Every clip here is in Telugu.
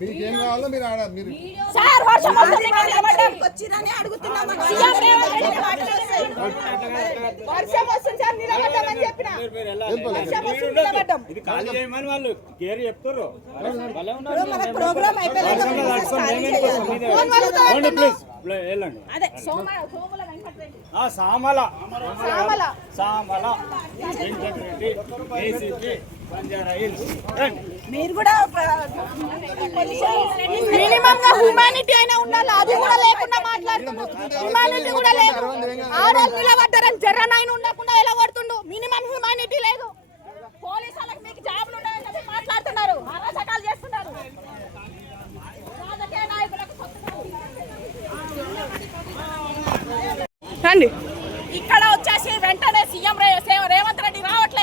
మీకేం కావాలో మీరు వాళ్ళు కేర్ చెప్తారు సామల మీరు కూడా మినిమం గా హ్యూమానిటీ అయినా ఉండాలి. అది కూడా లేకుండా మాట్లాడుతున్నారు. హ్యూమానిటీ కూడా లేదు. ఆడవాళ్ళు నిలబడ్డారని జర్రనైనా ఉండకుండా ఎలా కొడుతుండు. మినిమం హ్యూమానిటీ లేదు. పోలీసు వాళ్ళకి మీకు జాబులు ఉన్నాయని చెప్పి మాట్లాడుతున్నారు. అరాచకాలు చేస్తున్నారు. రాజకీయ నాయకులకు రండి. ఇక్కడ వచ్చేసి వెంటనే సీఎం రేవంత్ రెడ్డి రావట్లే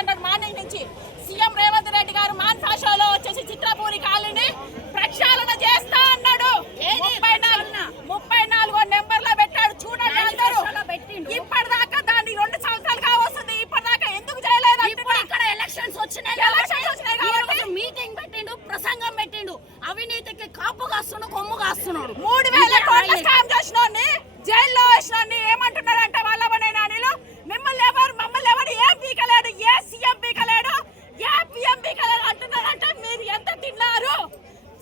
అన్నాడు. మార్నింగ్ నుంచి సీఎం రేవంత్ రెడ్డి గారు మాన్ఫాషోలో వచ్చేసి చిత్రపూరి కాలనీ ప్రక్షాళన చేస్తా అన్నాడు. 34 నెంబర్లో పెట్టాడు. చూడండి అందరూ. ఇప్పటిదాకా దాన్ని 2 సంవత్సరాలుగా వస్తుంది. ఇప్పటిదాకా ఎందుకు చేయలేదు? ఇక్కడ ఎలక్షన్స్ వచ్చినాయి. మీటింగ్ పెట్టిండు, ప్రసంగం పెట్టిండు. అవినీతికి కాపు కాస్తున్నాడు, కొమ్ము కాస్తున్నాడు. 3000 కోట్ల స్కామ్ చేసినోని జైల్లో వేసినోని ఏమంటున్నారంటే వాళ్ళవనే నానిలు మమ్మల్ని ఎవరు ఏం పీకలేడు, ఏ సీఎం పీకలేడు, ఏ పిఎం పీకలేడు అంటున్నారంటే మీరు ఎంత తిన్నారు?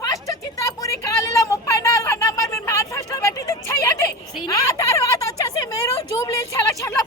ఫస్ట్ చిత్రపూరి కాలనీలో 34 నెంబర్ మీరు మేనిఫెస్టో పెట్టింది చెయ్యండి. ఆ తర్వాత వచ్చేసి మీరు జూబ్లీ సెలక్షన్ లో